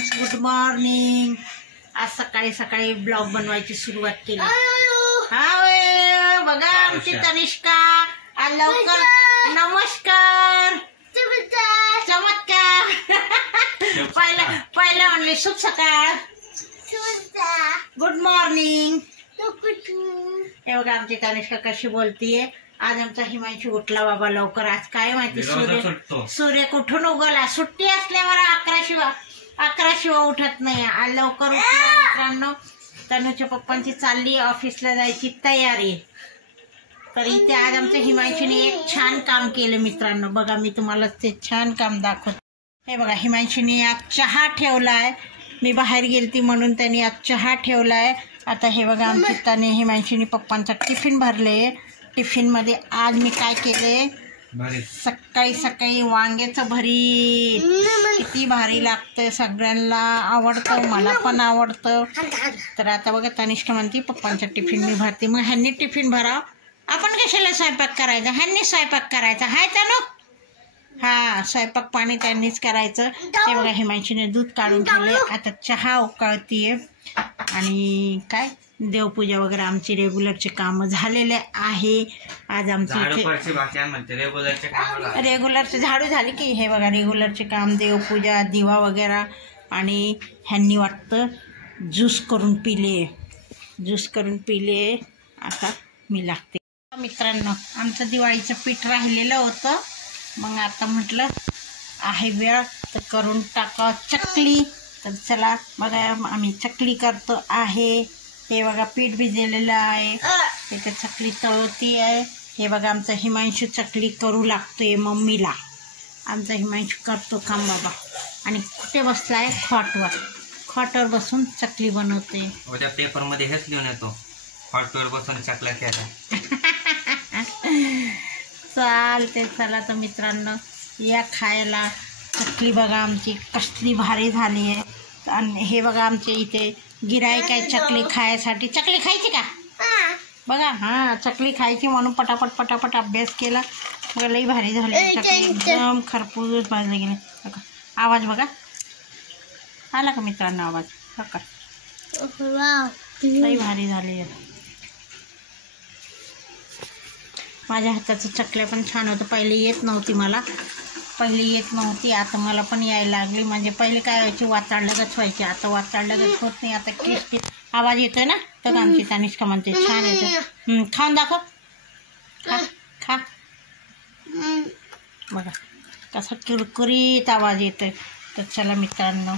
Good morning. आज सकाळी सकाळी ब्लॉग बनवायची सुरुवात केली। हा बघा आमची तनिष्का आज लवकर नमस्कार चमत्कार पहिला म्हणले शुभ सकाळ गुड मॉर्निंग। हे बघा आमची तनिष्का कशी बोलतीये। आज आमचा हिमांशू उठला बाबा लवकर। आज काय माहिती सूर्य कुठून उगवला। सुट्टी असल्यावर 11 शिवाय उठत नाही। आज लवकर उठला मित्रांनो। तनुच्या पप्पांची चालली ऑफिसला जायची तयारी। तर इथे आज आमच्या हिमांशूने एक छान काम केलं मित्रांनो। बघा मी तुम्हाला ते छान काम दाखवते। हे बघा हिमांशूने आज चहा ठेवलाय। मी बाहेर गेलती म्हणून त्यांनी आज चहा ठेवलाय। आता हे बघा आमची त्याने हिमांशूने पप्पांचा टिफिन भरले। टिफिन मध्ये आज मी काय केले, सकाळी सकाळी वांग्याचं भरीत। किती भारी लागतं, सगळ्यांना आवडतं, मला पण आवडतं। तर आता बघा तनिष्का म्हणते पप्पांचा टिफिन मी भरते। मग ह्यांनी टिफिन भरा, आपण कशाला स्वयंपाक करायचा, ह्यांनी स्वयंपाक करायचा हाय तनु। हा स्वयंपाक पाणी त्यांनीच करायचं। ते बघा हिमांशूने दूध काढून ठेवले। आता चहा उकळतीये आणि काय देवपूजा वगैरे आमची रेग्युलरचे काम झालेले आहे। आज आमचे रेग्युलरचे झाडू झाली की हे बघा रेग्युलरचे काम देवपूजा दिवा वगैरे। आणि ह्यांनी वाटतं ज्यूस करून पिले। आता मी लागते मित्रांनो। आमचं दिवाळीचं पीठ राहिलेलं होतं, मग आता म्हटलं आहे वेळ तर करून टाका चकली। तर चला बघा आम्ही चकली करतो आहे। हे बघा पीठ भिजलेलं आहे, इथे चकली तळती आहे। हे बघा आमचा हिमांशू चकली करू लागतोय मम्मीला। आमचा हिमांशू करतो काम बाबा। आणि कुठे बसलाय, खॉटवर बसून चकली बनवते। त्या पेपर मध्ये हेच लिहून येतो, खॉटवर बसून चकल्या केल्या। चालते चला तर मित्रांनो या खायला। चकली बघा आमची कसली भारी झाली आहे। आणि हे बघा आमच्या इथे गिराईक आहे चकली खायसाठी। चकली खायची का बघा। हा चकली खायची म्हणून पटापट अभ्यास केला। बघा लई भारी झाली चकली, एकदम खरपूस भाजले गेले। बघा आवाज बघा आला का मित्रांनो, आवाज बघा लई भारी झाली आहे। माझ्या हाताचं चकल्या पण छान होतं। पहिले येत नव्हती मला, आता मला पण यायला लागली। म्हणजे पहिले काय व्हायची, वाचाडलगच व्हायची, आता वाचाडलगच होत नाही। आता क्रिस्पी आवाज येतोय ना, तर आमची तनिष्का म्हणते छान येतं। खाऊन दाखव, खा बघा कसा कुरकुरीत आवाज येतोय। तर चला मित्रांनो